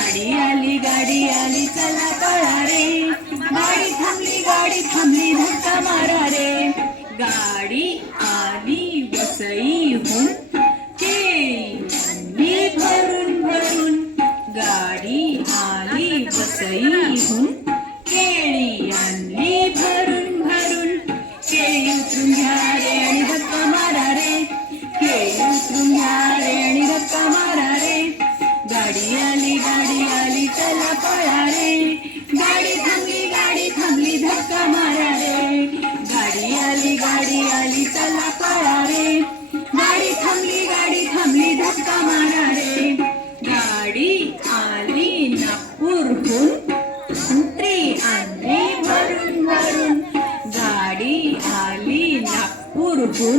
गाडी आली चला पळा रे, गाडी थांबली धक्का मारा रे. गाडी आली वसईहून, केळी आणली भरून भरून. गाडी आली वसईहून, केळी आणली भरून भरून. केळी उतरून घ्या रे आणि धक्का मारा रे, केळी उतरून घ्या रे आणि धक्का मारा रे. गाडी आली चला पळा रे, गाडी थांबली धक्का मारा रे. गाडी आली चला पळा रे, गाडी थांबली धक्का मारा रे. गाडी आली नागपूरहून, संत्री आणली भरून भरून. गाडी आली नागपूरहून,